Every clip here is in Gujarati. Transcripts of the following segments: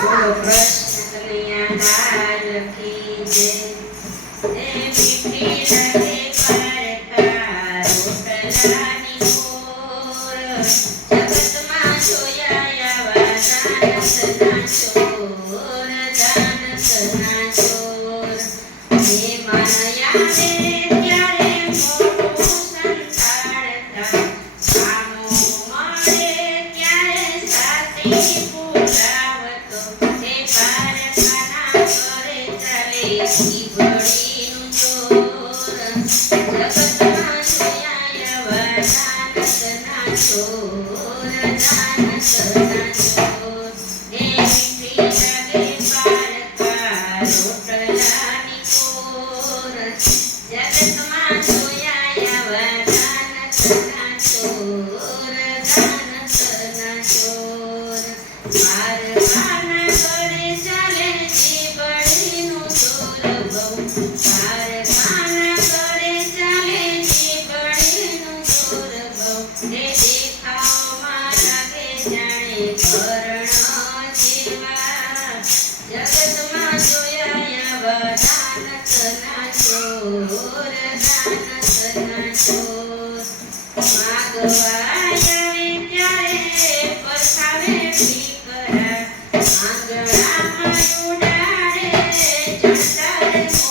બોલો કૃષ્ણ કનૈયા લાલ કી જય. એ મીઠી લાગે પરકાર રોટલાની મોર, જગતમાં જોયા આવા દાનસના ચોર, દાનસના ચોર. હે માયા રે ત્યારે મોટું સંતાડતા, કામો મળે ત્યારે સાથી પુરાવતો. હે પારખાના કરે ચાલે ઈબડીનું જોર, જગતમાં જોયા આવા દાનસના ચોર, દાનસના ચોર. હે મીઠી લાગે પારકા રોટલાની કોર, જગતમાં જોયા આવા દાનસના ચોર, દાનસના ચોર. પારખાના કરે ચાલે જીબડીનું જોર બહુ, પારખાના કરે ચાલે જીબડીનું જોર બહુ. હે દેખાવમાં લાગે જાણે ભરણ જેવા, જગતમાં જોયા આવા દાનસના ચોર, દાનસના ચોર. માગવા આવે ત્યારે પરખાવે ઠીકરા, આંગણામાં ઉડાડે જંતર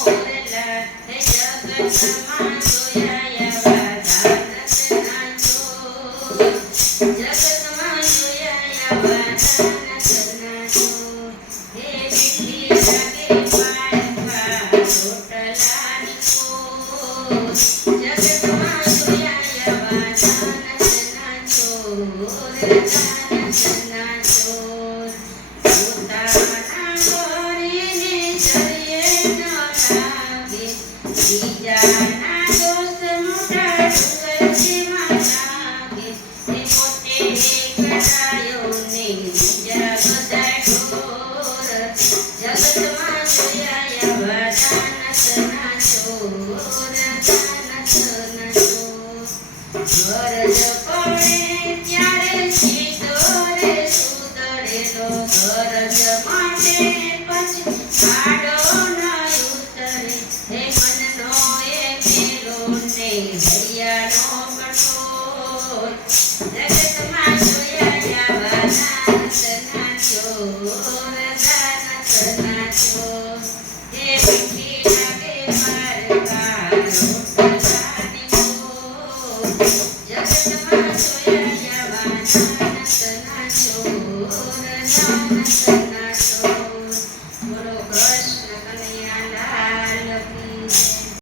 મોરલા. હે જગતમાં જોયા આવા દાનસના ચોર, જગતમાં જોયા આવા દાનસના ચોર. હે મીઠી લાગે પારકા રોટલાની કોર, જગતમાં જોયા આવા દાનસના ચોર, દાનસના ચોર. પોતાના ઘરેને જરીએ ન લાગે, બીજાના દોષ મોટા ડુંગર જેવા લાગે. હે પોતે કરાયો ને બીજા બધા ઢોર, જગતમાં જોયા આવા દાનસના ચોર, દાનસના ચોર. ગરજ પડે ત્યારે સીધો રે સુધરેલો, ગરજ માટે પછી ખાડો ન ઉતરે. હે મનનો એ મેલો ને હૈયાનો કઠોર, જગતમાં જોયા આવા દાનસના ચોર, દાનસના ચોર. હે મીઠી લાગે પારકા રોટલાની કોર, જગતમાં જોયા આવા દાનસના ચોર, દાનસના